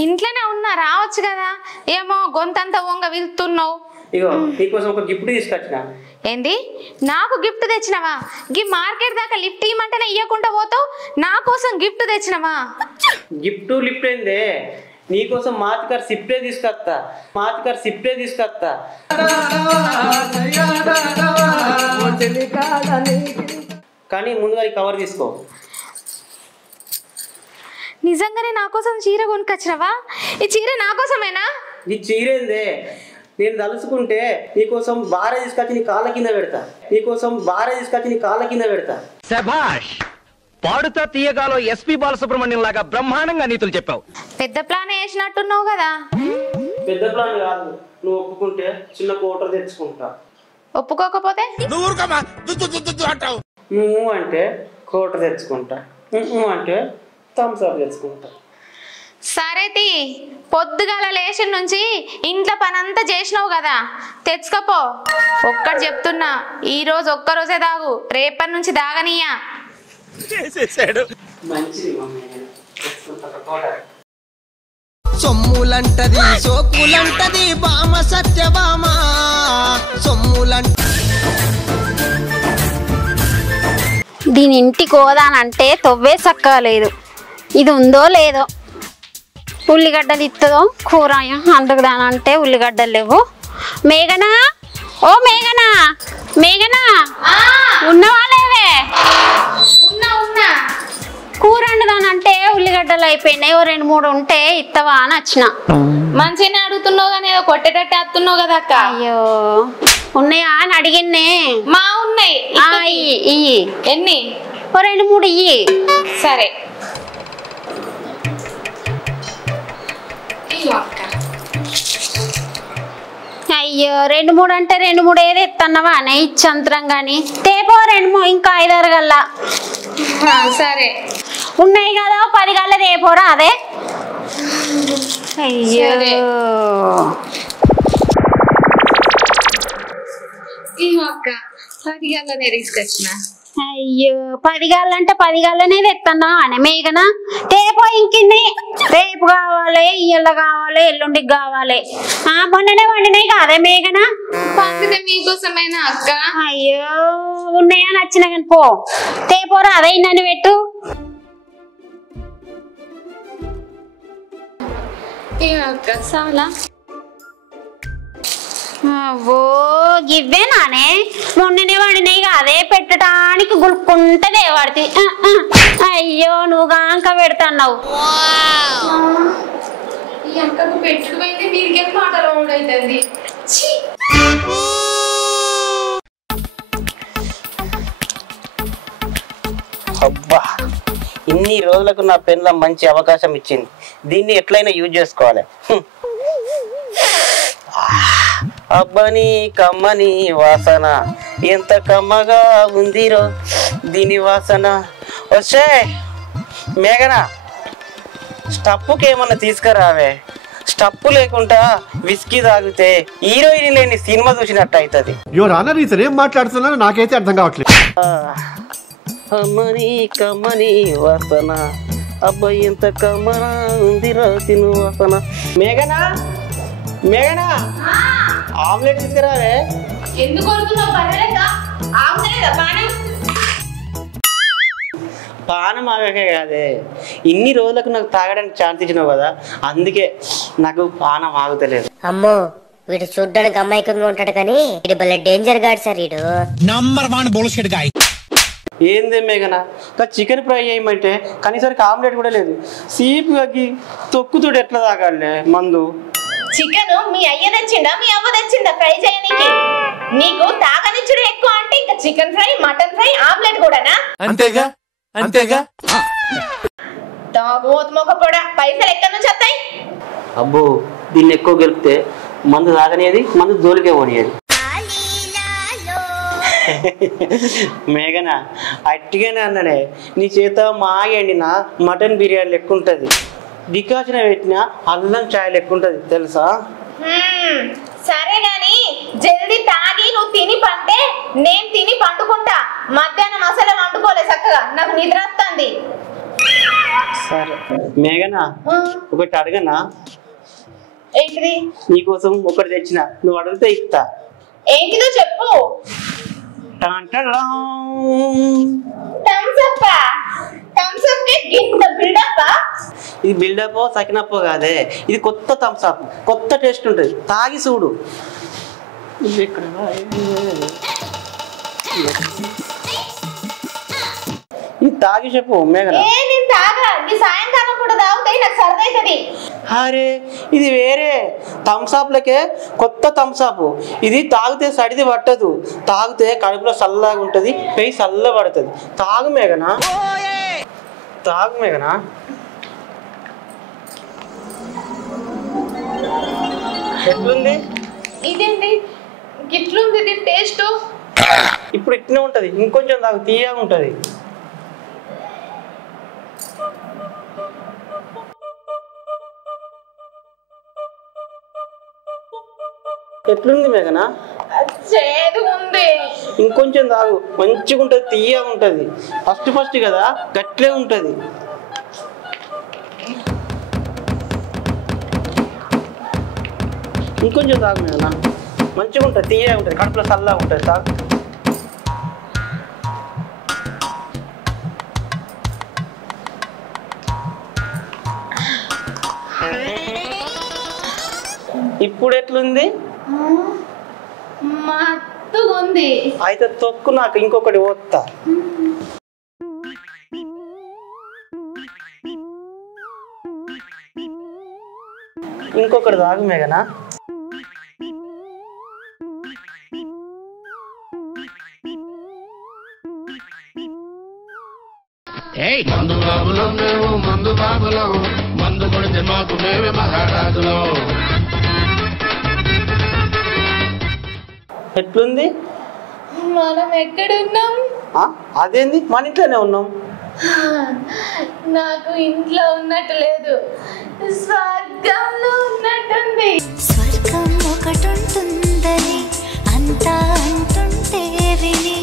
ఇంట్లోనే ఉన్నా, రావచ్చు కదా. ఏమో గొంతంతా వంగ వెళ్తున్నావు. ఇగో నీకోసం ఒక గిఫ్ట్ తీసుకొచ్చిన. ఏంది? నాకు గిఫ్ట్ తెచ్చినవా? గీ మార్కెట్ దాకా లిఫ్ట్ ఇవ్వమంటేనే ఇవ్వకుండా పోతావు, నా కోసం గిఫ్ట్ తెచ్చినవా? గిఫ్ట్ లిఫ్ట్ ఏందే, నీకోసం మాతికారు సిప్టే తీసుకొస్తా, మాతికారు సిప్టే తీసుకొస్తా. కానీ ముందుగా ఈ కవర్ తీసుకో. నిజంగానే నా కోసం చీర కొనుకొచ్చినవా? ఈ చీర నా కోసమేనా? ఈ చీరేందే, నేను తలుసుకుంటే నీకోసం బారే తీసుకొచ్చి నీ కాళ్ళ కింద పెడతా, నీకోసం బారే తీసుకొచ్చి నీ కాళ్ళ కింద పెడతా. శభాష్, పాడుతా తీయగాలో ఎస్పీ బాలసుబ్రహ్మణ్యం లాగా బ్రహ్మాండంగా నీతులు చెప్పావు. పెద్ద ప్లాన్ వేసినట్టున్నావు కదా. పెద్ద ప్లాన్ కాదు, నువ్వు ఒప్పుకుంటే చిన్న కోటర్ తెచ్చుకుంటా. ఒప్పుకోకపోతే నువ్వు అంటే కోటర్ తెచ్చుకుంటా, నువ్వు అంటే థమ్స్ అప్ తెచ్చుకుంటా. సరేతి, పొద్దుగాల లేషన్ నుంచి ఇంట్లో పని అంతా చేసినావు కదా, తెచ్చుకోపో. ఒక్కటి చెప్తున్నా, ఈ రోజు ఒక్కరోజే దాగు, రేపటి నుంచి దాగనీయా. మంచిది మమ్మీ, కోటర్. సొమ్ములంటది సోకులంటది బామ సత్యభామ సొమ్ములంట. దీని ఇంటికి పోదానంటే తొవ్వే సక్కలేదు. ఇది ఉందో లేదో. ఉల్లిగడ్డలు ఇస్తుందో కూర అందుకు దానంటే ఉల్లిగడ్డలు లేవు. మేఘనా, ఓ మేఘనా, మేఘనా ఉన్నవా లేవే? ఉన్నా. కూర వండుదానంటే ఉల్లిగడ్డలు అయిపోయినాయి, ఓ 2-3 ఉంటే ఇత్తవా అని వచ్చిన. మంచిగానే అడుగుతున్నావు కానీ ఏదో కొట్టేటట్టు వస్తున్నావు కదా అక్క. అయ్యో, ఉన్నాయా అని అడిగిన్నే. మా ఉన్నాయి. ఇయ్యి. ఎన్ని? ఓ 2-3 ఇయ్యి. సరే. అయ్యో, 2-3 అంటే 2-3 ఏది ఎత్తన్నవా అనే ఇచ్చంతరం గాని తేపో 2-3 ఇంకా 5-6 గల్లా. సరే, ఉన్నాయి కదా 10 గల్లా తేపోరా అదే. అయ్యో, అక్క 10 గల్లనే తీసుకొచ్చిన. అయ్యో, 10 గల్లంటే 10 గల్లనే తెత్తన్నా అనే మేఘనా. తేపో ఇంకింది. రేపు కావాలి, ఇయ్యల కావాలి, ఎల్లుండికి కావాలి. మొన్ననే వండినాయి కాదే మేఘనా. పంపితే మీకోసమైనా అక్క. అయ్యో, ఉన్నాయా నచ్చిన కానీ పో తేపోరా అదే నన్ను పెట్టు. అక్క చాలా ఓ గివ్వేనానే, మొన్ననే వాడినాయి కాదే పెట్టడానికి గులుక్కుంటదే వాడితే. అయ్యో, నువ్వు గాంక పెడతాన్నావు. ఈ అక్కకు పెట్టుడు పోయింది, మీరికేం మాటలు అవుతుంది. అబ్బా, ఇన్ని రోజులకు నా పెన్ల మంచి అవకాశం ఇచ్చింది, దీన్ని ఎట్లయినా యూజ్ చేసుకోవాలి. అబ్బని కమ్మని వాసన, ఎంత కమ్మగా ఉందిరో దీని వాసన. వచ్చే మేఘనా, స్టప్పుకి ఏమన్నా తీసుకురావే. స్టప్పు లేకుండా విస్కీ తాగితే హీరోయిన్ లేని సినిమా చూసినట్టు అవుతుంది. ఏం మాట్లాడుతున్నా నాకైతే అర్థం కావట్లేదు. కమ్మని కమ్మని వాసన, అబ్బాయి ఎంత కమ్మనా ఉందిరో తిను వాసన. మేఘనా, మేఘనా, ఆమ్లెట్ తీసుకురావే. ఎందుకు పానం ఆగకే కాదే, ఇన్ని రోజులకు నాకు తాగడానికి ఛాన్స్ ఇచ్చినావు కదా, అందుకే నాకు పానం ఆగుతలేదు. అమ్మో, వీడు చూడ్డానికి అమ్మాయికంగా ఉంటాడు కానీ వీడు భలే డేంజర్ గాడు సార్. వీడు నంబర్ 1 బుల్‌షిట్ గాయ్. ఏందే మేఘనా, చికెన్ ఫ్రై చేయమంటే కనీసానికి ఆమ్లెట్ కూడా లేదు. సీపు అగ్గి తొక్కుతుడు ఎట్లా తాగాలే మందు? చికెన్ మీ అయ్య తెచ్చిండా మీ అవ్వ తెచ్చిండా ఫ్రై చేయడానికి? నీకు తాగనిచ్చుడు ఎక్కువ అంటే ఇంకా chicken fry, mutton fry, omelette కూడానా? అంతేగా అంతేగా. తాగుమోతు మొగపోడా, పైసలు ఎక్కడి నుంచి వస్తాయి? అబ్బో, దీన్ని ఎక్కువ గెలిపితే మందు తాగనేది, మందు జోలికే పోనీయది. మేఘనా, అట్టిగానే అన్ననే, నీ చేత మాగండి నా మటన్ బిర్యానీ లెక్క ఉంటుంది, డికాషన్ పెట్టిన అల్లం చాయ్ లెక్క ఉంటుంది తెలుసా? సరే గాని జల్దీ తాగి నువ్వు తిని పంటే నేను తిని పండుకుంటా. మధ్యాహ్నం అసలు వండుకోలే చక్కగా, నాకు నిద్ర వస్తుంది. సరే మేఘనా ఒకటి అడగనా? ఏంటిది? నీకోసం ఒకటి తెచ్చిన, నువ్వు అడిగితే ఇస్తా. ఏంటిదో చెప్పు. ఇది బిల్డప్ సకినప్పో కాదే, ఇది కొత్త థమ్స్అప్, కొత్త టేస్ట్ ఉంటుంది, తాగి చూడు. ఇది తాగి చెప్పు మేఘన. సాయంకాలం కూడా తాగుతాయి, నాకు సరదా అవుతుంది. అరే ఇది వేరే థమ్స్అప్లకే కొత్త థమ్స్అప్. ఇది తాగితే సడిది పట్టదు, తాగితే కడుపులో చల్లగా ఉంటుంది, పెయి చల్ల పడుతుంది. తాగు మేఘనా, తాగు మేఘనా. ఎట్లుంది? ఇదేంటి ఇట్లుంది ఇది టేస్ట్? ఇప్పుడు ఇట్నే ఉంటది, ఇంకొంచెం తాగు, తీయగా ఉంటది. ఎట్లుంది మేఘనా? ఉంది. ఇంకొంచెం తాగు, మంచిగా ఉంటది, తీయగా ఉంటది. ఫస్ట్ కదా గట్లే ఉంటది. ఇంకొంచెం తాగు మేఘనా, మంచిగా ఉంటుంది, తీయగా ఉంటుంది, కడుపులో చల్లగా ఉంటుంది. తాగు. ఇప్పుడు ఎట్లుంది? మత్తుగా ఉంది. అయితే తొక్కు, నాకు ఇంకొకటి పోతా. ఇంకొకటి తాగు మేఘనా. మందు బాబులో మేము మందు బాబులో, మందు కొడితే మాకు మేమే మహారాజులో. ఎట్లుంది? మనం ఎక్కడున్నాం? అదేంది, మన ఇంట్లోనే ఉన్నాం. నాకు ఇంట్లో ఉన్నట్టు లేదు, స్వర్గంలో ఉన్నట్టుంది. స్వర్గం ఒకటుంటుందని అంతా అంటుంటే విని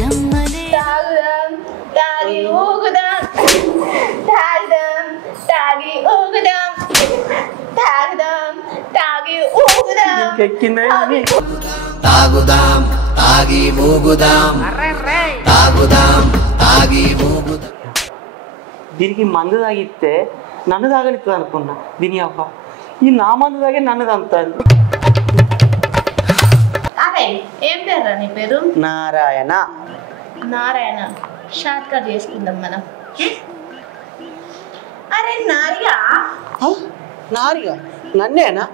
నమ్మలే. తాగుదాం, తాగి ఊగుదాం, తాగుదాం, తాగి ఊగుదాం, తాగుదాం, తాగి ఊగుదాం. తాగుదాం తాగి ఊగుదాం, తాగుదాం తాగి ఊగుదాం. దీనికి మందు తాగిస్తే నన్ను తాగనిస్తుంది అనుకున్నా. దీని అవ్వ ఈ నా మందు తాగి నన్ను తంతాను. అరే ఏం పేరు నీ పేరు? నారాయణ. నారాయణ. షార్ట్ కట్ చేసుకుందాం మనం. అరే నారిగా. నారిగా? నన్నేనా?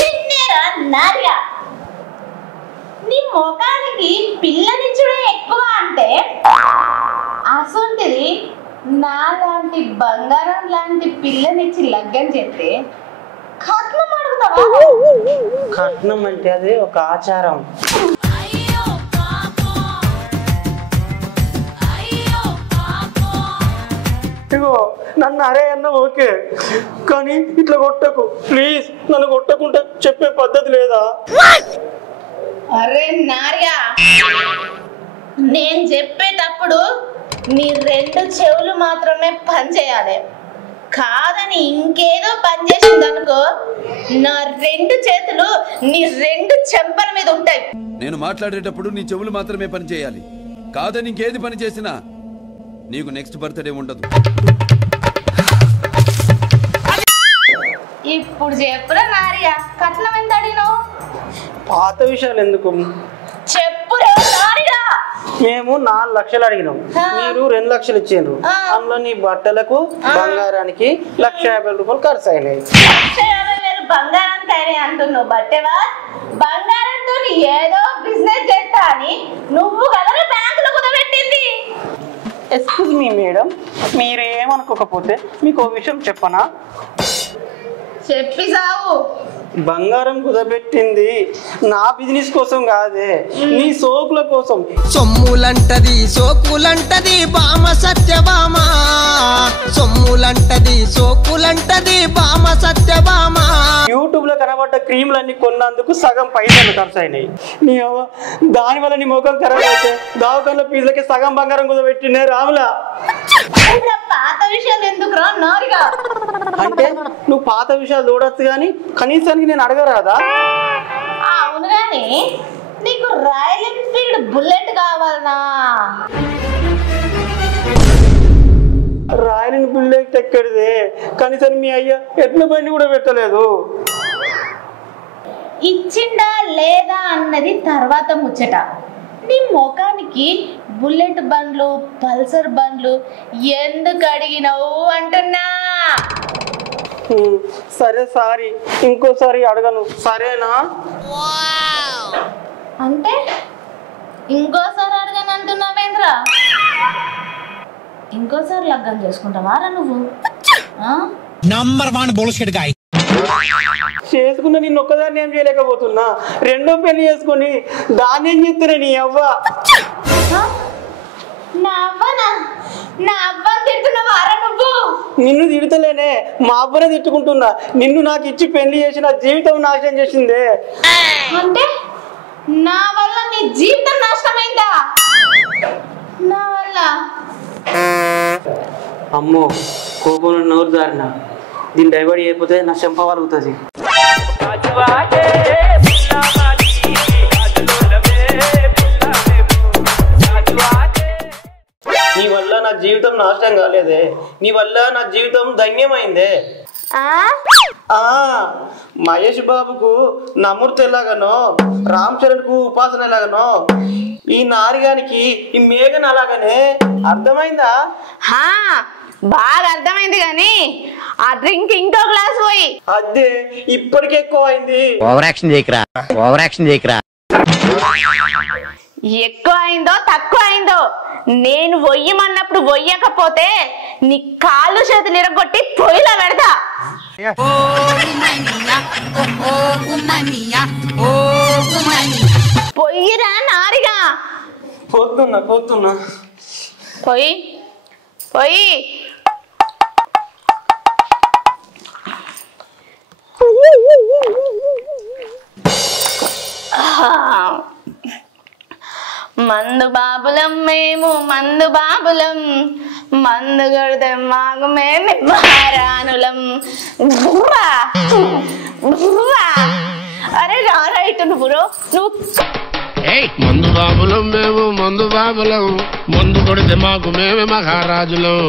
నిన్నేరా నారిగా. నీ ముఖానికి పిల్లనిచ్చుడే ఎక్కువ అంటే అసొంటిది నా లాంటి బంగారం లాంటి పిల్లనిచ్చి లగ్గం చేస్తే కట్నం అడుగుతావా? కట్నం అంటే అది ఒక ఆచారం. ఇగో నన్ను అరే అన్న ఓకే, కానీ ఇట్లా కొట్టకు ప్లీజ్. నన్ను కొట్టకుంటే చెప్పే పద్ధతి లేదా? అరే నార్యా, నేను చెప్పేటప్పుడు నీ రెండు చెవులు మాత్రమే పని చేయాలి. కాదని ఇంకేదో పని చేసింది అనుకో, నా రెండు చేతులు నీ రెండు చెంపల మీద ఉంటాయి. నేను మాట్లాడేటప్పుడు నీ చెవులు మాత్రమే పని చేయాలి, కాదని ఇంకేది పని చేసినా నీకు నెక్స్ట్ బర్త్డే ఉండదు. ఇప్పుడు చెప్పురా నార్యా, కట్నం ఎంత అడిగినావు? పాత విషయాలు ఎందుకు చెప్పురా నార్యా. మేము 4 లక్షలు అడిగినాం, మీరు 2 లక్షలు ఇచ్చిండ్రు. అందులో నీ బట్టలకు బంగారానికి 1,50,000 రూపాయలు ఖర్చు అయినాయి. 1,50,000 బంగారానికి అయినాయి అంటున్నావు. బట్టేవా బంగారంతో ఏదో బిజినెస్ చేస్తా అని నువ్వు కదా బ్యాంకులో కుదబెట్టింది. ఎక్స్క్యూజ్ మీ మేడం, మీరేమనుకోకపోతే మీకు ఓ విషయం చెప్పనా? చెప్పి సావు. బంగారం కుదబెట్టింది నా బిజినెస్ కోసం కాదే, నీ సోకుల కోసం. సొమ్ములంటది సోకులంటది బామ సత్యభామ, సొమ్ములంటది సోకులంటది బామ సత్యభామ. యూట్యూబ్ లో కనబడి పడ్డ క్రీములన్నీ కొన్నందుకు సగం పైసలు ఖర్చు అయినాయి. నీ అవ్వ దానివల్ల నీ ముఖం ఖరాబ్ అయితే దావకాన్లో ఫీజులకి సగం బంగారం కుదబెట్టినే రాములా. పాత విషయాలు ఎందుకురా నారిగా? అంటే నువ్వు పాత విషయాలు చూడొచ్చు కానీ కనీసానికి నేను అడగరాదా? అవును గాని నీకు రాయల్ ఎన్ఫీల్డ్ బుల్లెట్ కావాలనా? రాయల్ ఎన్ఫీల్డ్ ఎక్కడిదే? కనీసం మీ అయ్య ఎట్ల బండి కూడా పెట్టలేదు. ఇచ్చిండా లేదా అన్నది తర్వాత ముచ్చట. నీ ముఖానికి బుల్లెట్ బండ్లు పల్సర్ బండ్లు ఎందుకు అడిగినావు అంటున్నా. సరే సారీ, ఇంకోసారి అడగను సరేనా? అంటే ఇంకోసారి అడగను అంటున్నావేంద్రా? ఇంకోసారి లగ్గం చేసుకుంటావారా నువ్వు? Number 1 bullshit guy. చేసుకున్న నిన్ను ఒక్కదాన్ని ఏం చేయలేకపోతున్నా, రెండో పెళ్లి చేసుకుని దాన్ని ఏం చేస్తారా నీ అవ్వ? నా అవ్వని తిడుతున్నావారా నువ్వు? నిన్ను తిడతలేనే, మా అవ్వనే తిట్టుకుంటున్నా. నిన్ను నాకు ఇచ్చి పెళ్లి చేసి నా జీవితం నాశనం చేసిందే. అంటే నా వల్ల నీ జీవితం నాశనమైందా? నా వల్ల? అమ్మో కోపంలో నోరు జారిన, దీన్ని డైవర్ట్ చేయకపోతే నా చెంప వలుగుతుంది. నీ వల్ల నా జీవితం నాశనం కాలేదే, నీ వల్ల నా జీవితం ధన్యమైందే. మహేష్ బాబుకు నమూర్తి ఎలాగనో, రామ్ చరణ్ కు ఉపాసన ఎలాగనో, ఈ నారిగానికి ఈ మేఘన్ అలాగనే. అర్థమైందా? బాగా అర్థమైంది కానీ ఆ డ్రింక్ ఇంకో గ్లాస్ పోయి. అదే ఇప్పటికే ఎక్కువ అయింది. ఓవర్ యాక్షన్ చేయకరా. ఎక్కువ అయిందో తక్కువ అయిందో నేను వయ్యమన్నప్పుడు వయ్యకపోతే నీ కాళ్ళు చేతులు ఇరగొట్టి పొయ్యిలో పెడతా. పొయ్యిరా నారిగా. పోతున్నా పొయ్యి మందు బాబులం మేము, మందు బాబులం, మందు కొడితే మాకు మేము మహారాణులం. అరే రారా ఇటు నువ్వు. మందు బాబులం మేము, మందు బాబులం, మందు కొడితే మాకు మేమే మహారాజులం.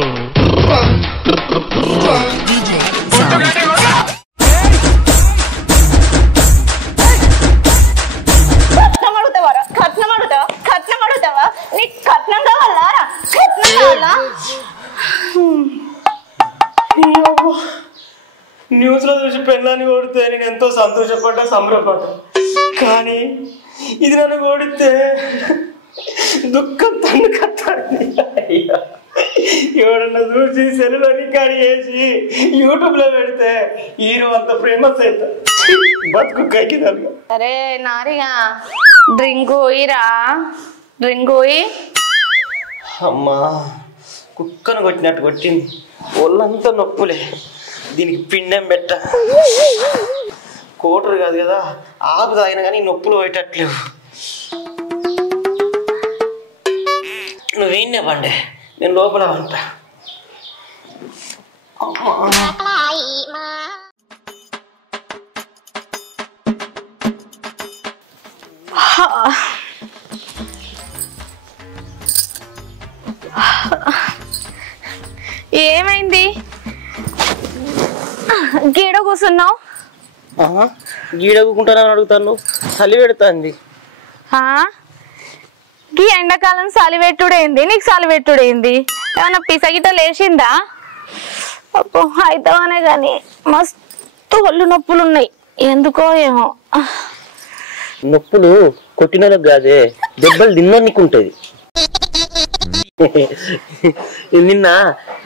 కట్నం అడుగుతావా? నీకు కట్నం కావాలా? కట్నం కావాలా? న్యూస్ లో చూసి పెళ్ళాన్ని కొడితే నేను ఎంతో సంతోషపడ్డా, సంబరపడ్డా. కానీ ఇది నన్ను కొడితే దుఃఖం తన్ను కట్టాలి. ఎవడన్నా చూసి సెల్లులో రికార్డ్ చేసి యూట్యూబ్ లో పెడితే హీరో అంత ఫేమస్ అవుతా బతుకు కైకిదాలు. అరే నారిగా డ్రింక్ పోయిరా, డ్రింక్ పోయి. అమ్మా కుక్కను కొట్టినట్టు కొట్టింది, ఒళ్ళంతా నొప్పులే. దీనికి పిండం పెట్ట. కోటరు కాదు కదా, ఆకు తాగినా కానీ నొప్పులు పోయేటట్లేవు. నువ్వేం పండే, నేను లోపల ఉంటా. ఏమైంది? గీడ కూర్చున్నావు? గీడకుంటానని అడుగుతాను, చలి పెడుతుంది. ఈ ఎండాకాలం చలి పెట్టుడేంది, నీకు చలి పెట్టుడేంది? ఏమన్నా పిసగిట లేచిందా? అబ్బో అయితేనే కానీ మస్తు ఒళ్ళు నొప్పులు ఉన్నాయి, ఎందుకో ఏమో. నొప్పులు కొట్టినోళ్ళకి కాదే, దెబ్బలు తిన్నోనికి ఉంటది. నిన్న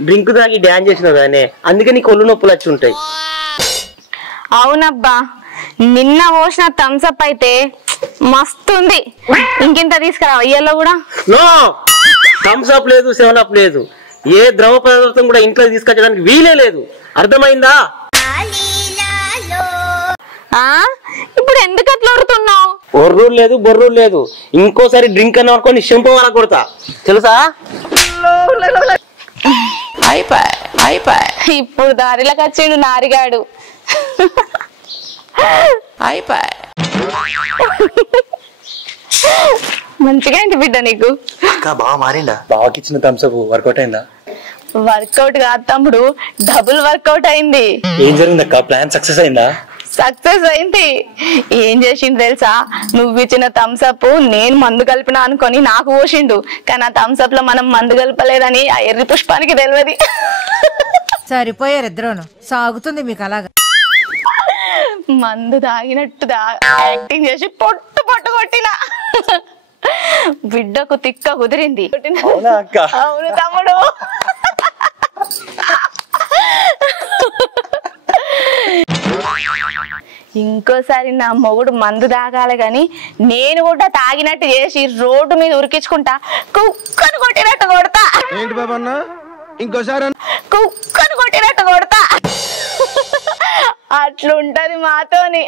డ్రింక్ తాగి డ్యాన్స్ చేసినావు కానీ అందుకే నీకు ఒళ్ళు నొప్పులు వచ్చి ఉంటాయి. అవునబ్బా, నిన్న పోసిన థమ్స్అప్ అయితే మస్తు ఉంది. ఇంకింత తీసుకురావా ఇయ్యలో కూడా? నో, థమ్స్అప్ లేదు, 7up లేదు, ఏ ద్రవ పదార్థం కూడా ఇంట్లో తీసుకొచ్చడానికి వీలే లేదు. అర్థమైందా? ఇప్పుడు ఎందుకు అట్లా ఒరుతున్నావు? ఒర్రు లేదు బొర్రు లేదు, ఇంకోసారి డ్రింక్ అని అనుకోని షెంపు వల్ల కొడతా తెలుసా? ఇప్పుడు దారిలోకి వచ్చిండు నారిగాడు. మంచిగా ఏంటి బిడ్డ నీకు? బాగా మారిందా? బావకి ఇచ్చిన థమ్స్అప్ వర్కౌట్ అయిందా? వర్కౌట్ కాదు తమ్ముడు, డబుల్ వర్కౌట్ అయింది. ఏం జరిగిందక్క? ప్లాన్ సక్సెస్ అయిందా? సక్సెస్ అయింది. ఏం చేసిండు తెలుసా? నువ్వు ఇచ్చిన థమ్స్అప్ నేను మందు కలిపినా అనుకొని నాకు పోసిండు, కానీ ఆ థమ్స్అప్ లో మనం మందు కలపలేదని ఆ ఎర్రి పుష్పానికి తెలియదు. సరిపోయారు ఇద్దరును. సాగుతుంది మీకు అలాగా. మందు తాగినట్టు యాక్టింగ్ చేసి పొట్టు పొట్టు కొట్టిన బిడ్డకు తిక్క కుదిరింది. అవును తమ్ముడు. ఇంకోసారి నా మొగుడు మందు తాగాలి గాని నేను కూడా తాగినట్టు చేసి రోడ్డు మీద ఉరికించుకుంటా, కుక్కను కొట్టినట్టు కొడతా. ఏంటి బాబన్న? ఇంకోసారి కుక్కను కొట్టినట్టు కొడతా. అట్లుంటది మాతోని.